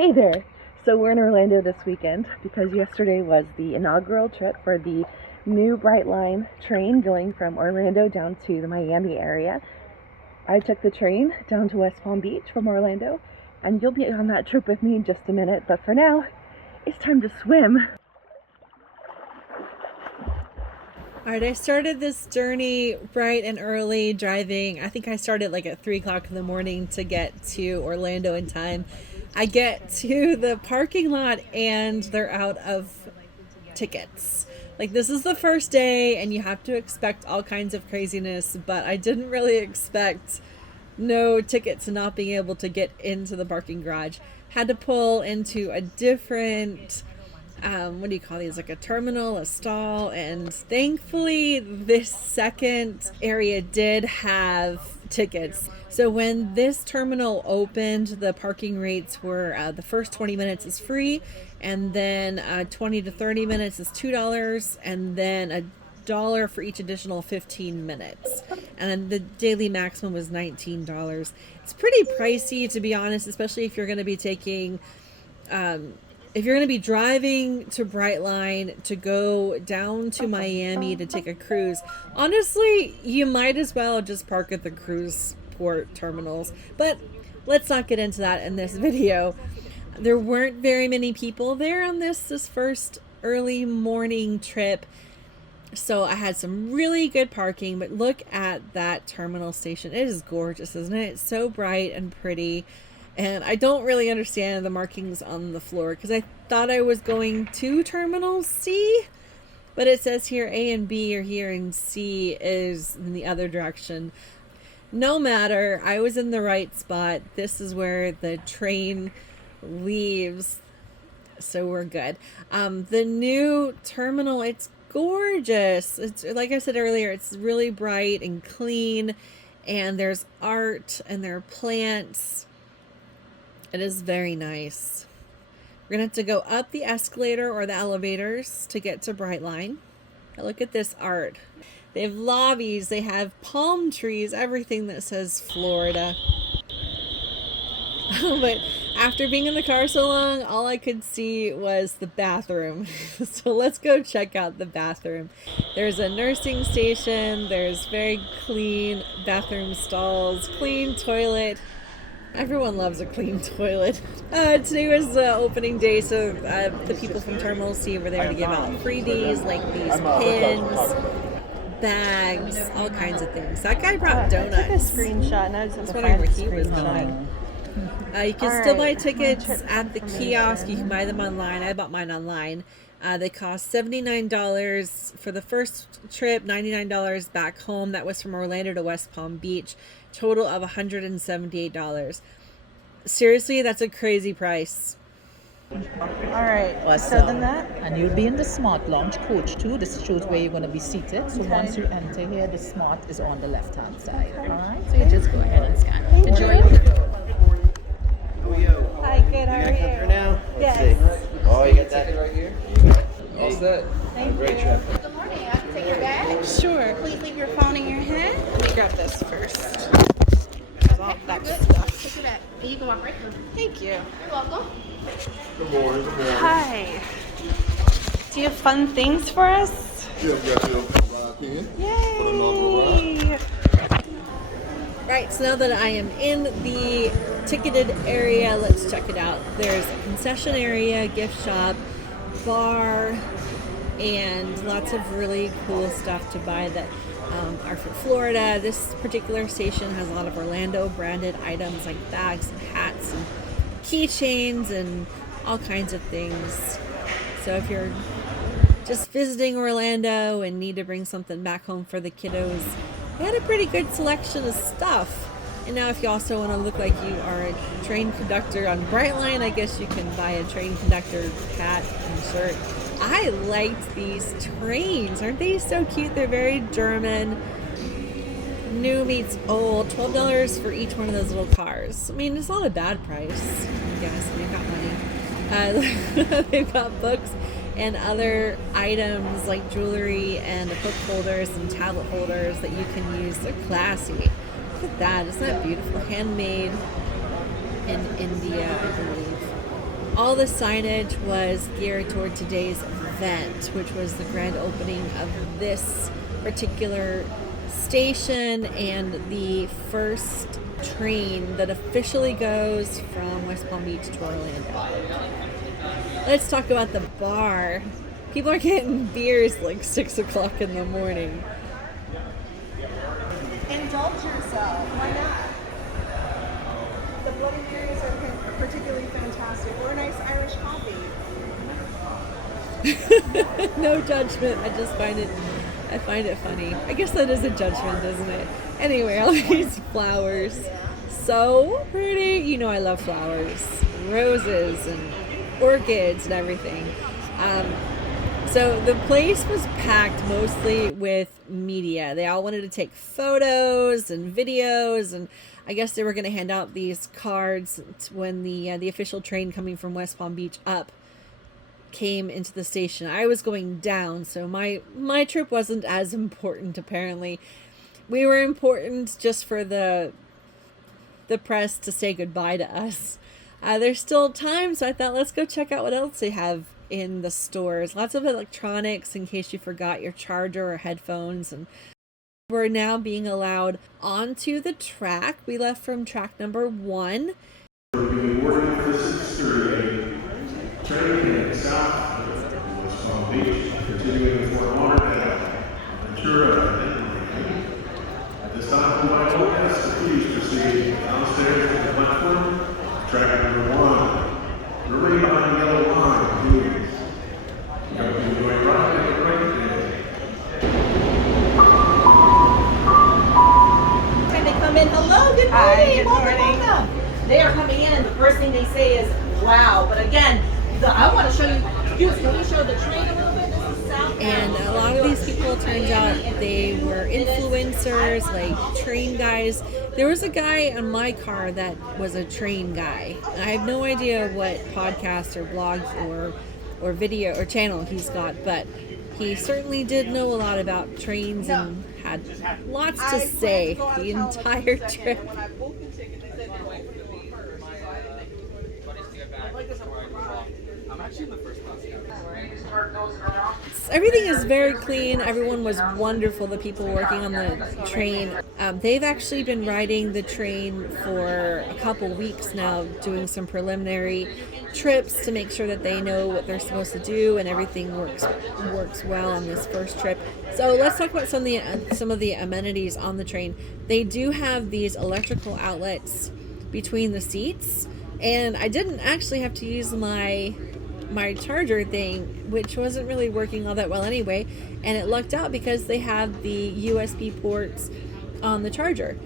Hey there! So we're in Orlando this weekend because yesterday was the inaugural trip for the new Brightline train going from Orlando down to the Miami area. I took the train down to West Palm Beach from Orlando, and you'll be on that trip with me in just a minute, but for now, it's time to swim. Alright, I started this journey bright and early driving. I think I started like at 3 o'clock in the morning to get to Orlando in time. I get to the parking lot and they're out of tickets. Like, this is the first day and you have to expect all kinds of craziness, but I didn't really expect no tickets and not being able to get into the parking garage. Had to pull into a different what do you call these, like a terminal, a stall, and thankfully this second area did have tickets. So when this terminal opened, the parking rates were the first 20 minutes is free, and then 20 to 30 minutes is $2, and then $1 for each additional 15 minutes, and the daily maximum was $19. It's pretty pricey, to be honest, especially if you're going to be taking if you're going to be driving to Brightline to go down to Miami to take a cruise. Honestly, you might as well just park at the cruise port terminals. But let's not get into that in this video. There weren't very many people there on this first early morning trip. So I had some really good parking, but look at that terminal station. It is gorgeous, isn't it? It's so bright and pretty. And I don't really understand the markings on the floor because I thought I was going to Terminal C, but it says here A and B are here and C is in the other direction. No matter, I was in the right spot. This is where the train leaves, so we're good. The new terminal, it's gorgeous. It's, like I said earlier, it's really bright and clean, and there's art and there are plants. It is very nice. We're going to have to go up the escalator or the elevators to get to Brightline. Now look at this art. They have lobbies, they have palm trees, everything that says Florida. But after being in the car so long, all I could see was the bathroom. So let's go check out the bathroom. There's a nursing station, there's very clean bathroom stalls, clean toilet. Everyone loves a clean toilet. Today was opening day, so the people from Terminal C were there to give out freebies like these pins, bags, all kinds of things. That guy brought donuts. I took a screenshot and I was wondering where he was going. You can still buy tickets at the kiosk. You can buy them online. I bought mine online. They cost $79 for the first trip, $99 back home. That was from Orlando to West Palm Beach. Total of $178. Seriously, that's a crazy price. Alright, so then that? And you'll be in the Smart Lounge coach too. This shows where you're going to be seated. So once you enter here, the Smart is on the left-hand side. Alright, so you just go ahead and scan. Enjoy. Hi, good, how are you? Now? Yes. Oh, you got that right here? All set? Thank Great you. trip. Good morning. I can take your bag. Sure. Please leave your phone in your hand. Let me grab this first. All that Good. stuff. Take your bag. And you can walk right through. Thank you. You're welcome. Good morning. Good morning. Hi. Do you have fun things for us? Yeah, we got you ride in for the inaugural ride. Yay! Right, so now that I am in the ticketed area, let's check it out. There's a concession area, gift shop, bar, and lots of really cool stuff to buy that are for Florida. This particular station has a lot of Orlando branded items like bags and hats and keychains and all kinds of things. So if you're just visiting Orlando and need to bring something back home for the kiddos, they had a pretty good selection of stuff. And now if you also want to look like you are a train conductor on Brightline, I guess you can buy a train conductor hat and shirt. I liked these trains. Aren't they so cute? They're very German. New meets old. $12 for each one of those little cars. I mean, it's not a bad price, I guess. They've got money. They've got books and other items like jewelry and book holders and tablet holders that you can use. They're classy. Look at that. Isn't that beautiful? Handmade in India, I believe. all the signage was geared toward today's event, which was the grand opening of this particular station and the first train that officially goes from West Palm Beach to Orlando. Let's talk about the bar. People are getting beers like 6 o'clock in the morning. Indulge yourself. Why not? The Bloody Marys are particularly fantastic. Or a nice Irish coffee. No judgment. I find it funny. I guess that is a judgment, isn't it? Anyway, all these flowers. So pretty. You know I love flowers. Roses and orchids and everything. So the place was packed mostly with media. They all wanted to take photos and videos, and I guess they were going to hand out these cards when the official train coming from West Palm Beach up came into the station. I was going down, so my trip wasn't as important apparently. We were important just for the press to say goodbye to us. There's still time, so I thought let's go check out what else they have in the stores. Lots of electronics in case you forgot your charger or headphones. And we're now being allowed onto the track. We left from track number 1. We're being boarded for the 6:30 train heading south to West Palm Beach, continuing to Fort Lauderdale, Ventura, and at this time, we invite all guests to please proceed downstairs to the platform, track number 1. Remain behind the yellow line, please. You hope you enjoy your ride and have a great day. Can they come in? Hello, good morning. Hi, good Welcome, morning. welcome. They are coming in, and the first thing they say is, wow. But again, I want to show you, can we show the train a little bit? This is South. And a lot of these people, it turns out they were influencers, like train guys. There was a guy on my car that was a train guy. I have no idea what podcast or blog or video or channel he's got, but he certainly did know a lot about trains and had lots to say the entire trip. Everything is very clean. Everyone was wonderful. The people working on the train. They've actually been riding the train for a couple weeks now, doing some preliminary trips to make sure that they know what they're supposed to do and everything works well on this first trip. So let's talk about some of the amenities on the train. They do have these electrical outlets between the seats, and I didn't actually have to use my charger thing, which wasn't really working all that well anyway, and it lucked out because they have the USB ports on the charger.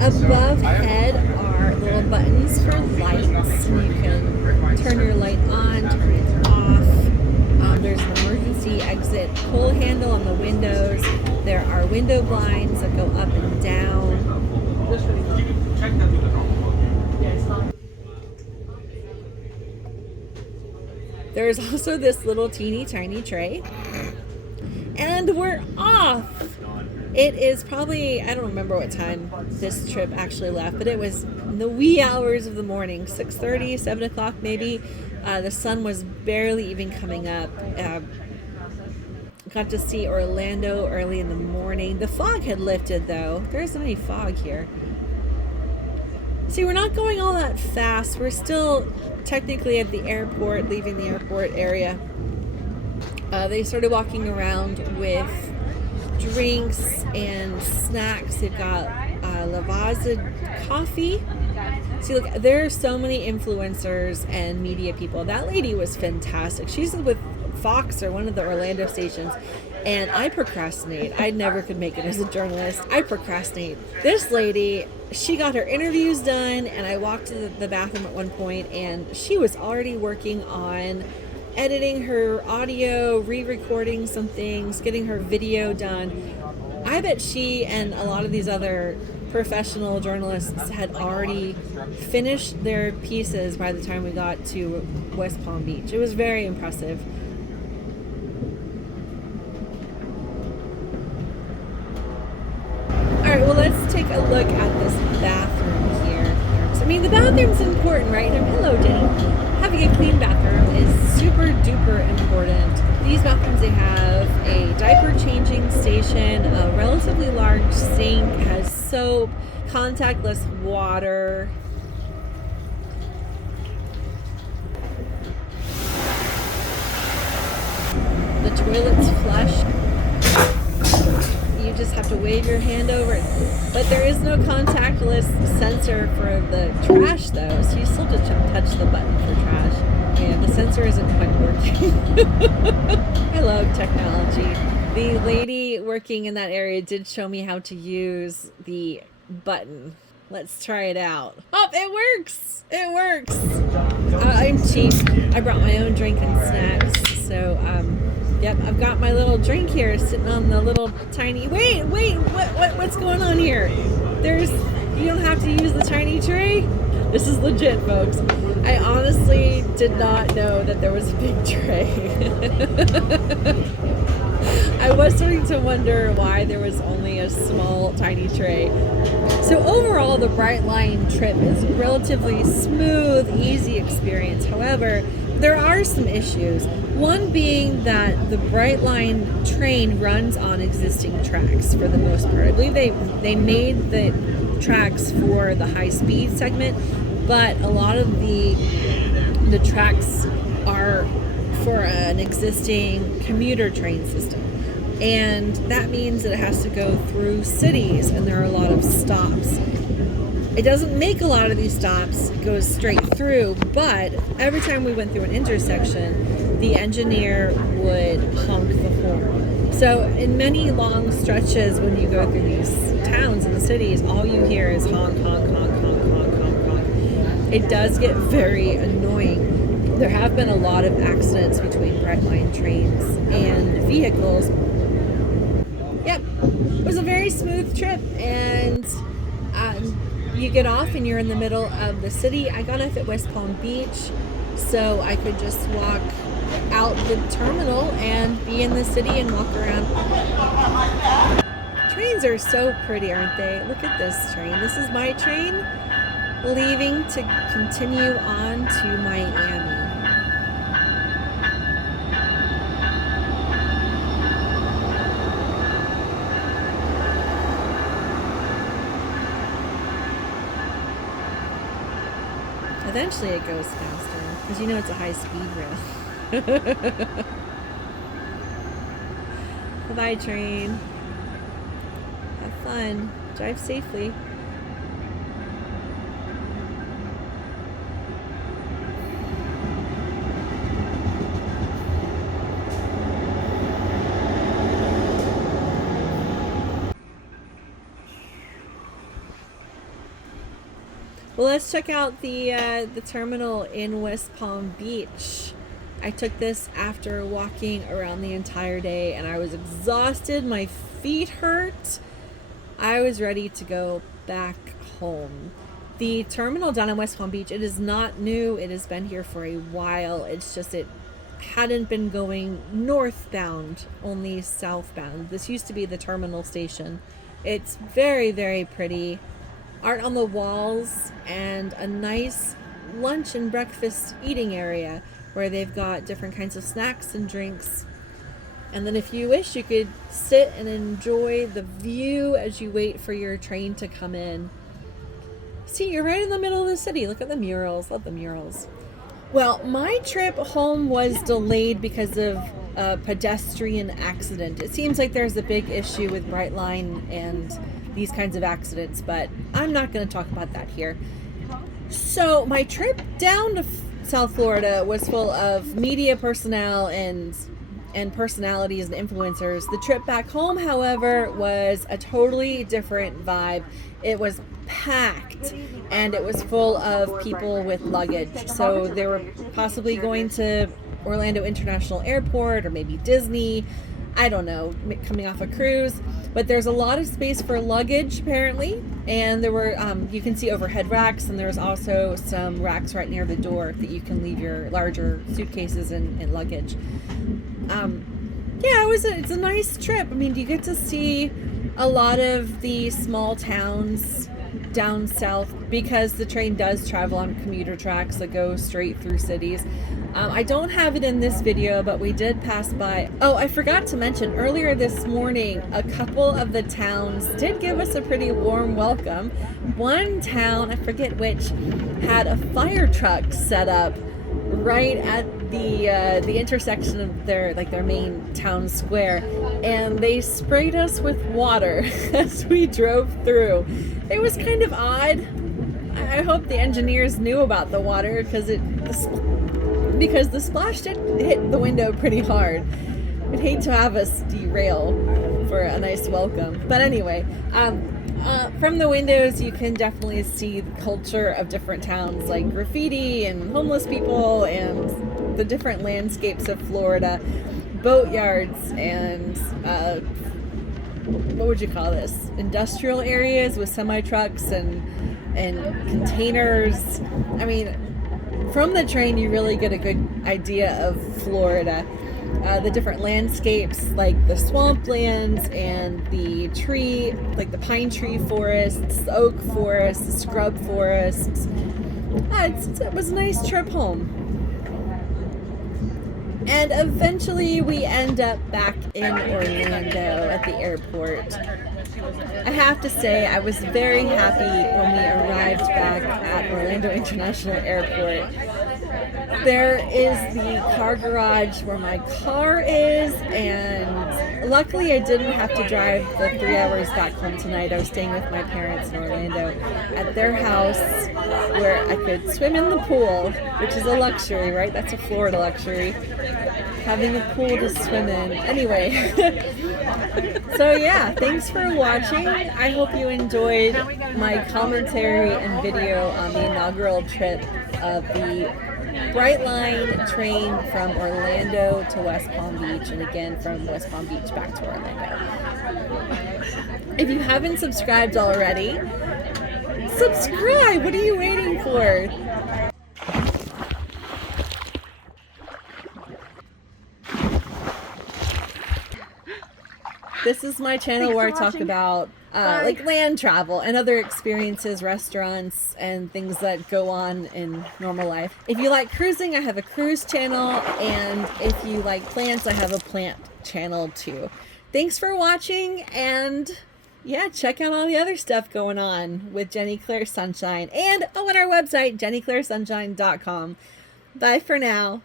Above head are little buttons for lights. You can turn your light on, turn it off. There's an emergency exit pull handle on the windows. There are window blinds that go up and down. There's also this little teeny tiny tray. And we're off! It is probably, I don't remember what time this trip actually left, but it was in the wee hours of the morning, 6:30, 7 o'clock maybe. The sun was barely even coming up. Got to see Orlando early in the morning. The fog had lifted though. There isn't any fog here. See, we're not going all that fast. We're still technically at the airport, leaving the airport area. They started walking around with drinks and snacks. They've got Lavazza coffee. See, look, there are so many influencers and media people. That lady was fantastic. She's with Fox or one of the Orlando stations, and I procrastinate. I never could make it as a journalist. I procrastinate. This lady, she got her interviews done, and I walked to the bathroom at one point, and she was already working on editing her audio, re-recording some things, getting her video done. I bet she and a lot of these other professional journalists had already finished their pieces by the time we got to West Palm Beach. It was very impressive. All right, well, let's take a look at this bathroom here. So, I mean, the bathroom's important, right? And hello, Jenny. Having a clean bathroom is super duper important. These bathrooms, they have a diaper changing station, a relatively large sink, has soap, contactless water. The toilet's flush. You just have to wave your hand over it. But there is no contactless sensor for the trash though, so you still just touch the button for trash. And the sensor isn't quite working. I love technology. The lady working in that area did show me how to use the button. Let's try it out. Oh, it works! It works! I'm cheap. I brought my own drink and snacks, so yep, I've got my little drink here sitting on the little tiny... Wait, what's going on here? You don't have to use the tiny tray? This is legit, folks. I honestly did not know that there was a big tray. I was starting to wonder why there was only a small, tiny tray. So overall, the Brightline trip is a relatively smooth, easy experience. However, there are some issues. One being that the Brightline train runs on existing tracks for the most part. I believe they made the tracks for the high-speed segment, but a lot of the tracks are for an existing commuter train system. And that means that it has to go through cities, and there are a lot of stops. It doesn't make a lot of these stops, it goes straight through, but every time we went through an intersection, the engineer would honk the horn. So in many long stretches, when you go through these towns and cities, all you hear is honk, honk, honk, honk, honk, honk, honk. It does get very annoying. There have been a lot of accidents between Brightline trains and vehicles. Yep, it was a very smooth trip, and you get off and you're in the middle of the city. I got off at West Palm Beach, so I could just walk out the terminal and be in the city and walk around. Trains are so pretty, aren't they? Look at this train. This is my train leaving to continue on to Miami. Eventually it goes faster, because you know it's a high-speed rail. Bye, train. Have fun. Drive safely. Well, let's check out the terminal in West Palm Beach. I took this after walking around the entire day, and I was exhausted. My feet hurt. I was ready to go back home. The terminal down in West Palm Beach, it is not new. It has been here for a while. It's just it hadn't been going northbound, only southbound. This used to be the terminal station. It's very, very pretty. Art on the walls and a nice lunch and breakfast eating area where they've got different kinds of snacks and drinks. And then if you wish, you could sit and enjoy the view as you wait for your train to come in. See, you're right in the middle of the city. Look at the murals. Love the murals. Well, my trip home was delayed because of a pedestrian accident. It seems like there's a big issue with Brightline and these kinds of accidents, but I'm not going to talk about that here. So my trip down to South Florida was full of media personnel and personalities and influencers. The trip back home, however, was a totally different vibe. It was packed, and it was full of people with luggage. So they were possibly going to Orlando International Airport or maybe Disney. I don't know, coming off a cruise. But there's a lot of space for luggage, apparently. And there were, you can see overhead racks, and there's also some racks right near the door that you can leave your larger suitcases and luggage. Yeah, it's a nice trip. I mean, you get to see a lot of the small towns down south because the train does travel on commuter tracks that go straight through cities. I don't have it in this video, but we did pass by. Oh, I forgot to mention earlier this morning, a couple of the towns did give us a pretty warm welcome. One town, I forget which, had a fire truck set up right at the intersection of their main town square, and they sprayed us with water as we drove through. It was kind of odd. I hope the engineers knew about the water because the splash did hit the window pretty hard. I'd hate to have us derail for a nice welcome. But anyway, from the windows you can definitely see the culture of different towns, like graffiti and homeless people and the different landscapes of Florida, boatyards and what would you call this? Industrial areas with semi-trucks and containers. I mean, from the train you really get a good idea of Florida. The different landscapes, like the swamplands and the tree, like the pine tree forests, the oak forests, the scrub forests. It was a nice trip home. And eventually we end up back in Orlando at the airport. I have to say, I was very happy when we arrived back at Orlando International Airport. There is the car garage where my car is, and luckily I didn't have to drive the 3 hours back home tonight. I was staying with my parents in Orlando at their house where I could swim in the pool, which is a luxury, right? That's a Florida luxury, having a pool to swim in. Anyway, so yeah, thanks for watching. I hope you enjoyed my commentary and video on the inaugural trip of the Brightline train from Orlando to West Palm Beach, and again from West Palm Beach back to Orlando. If you haven't subscribed already, subscribe! What are you waiting for? This is my channel where I talk about like land travel and other experiences, restaurants, and things that go on in normal life. If you like cruising, I have a cruise channel, and if you like plants, I have a plant channel too. Thanks for watching, and yeah, check out all the other stuff going on with Jenny Claire Sunshine, and on our website, jennyclairesunshine.com. Bye for now.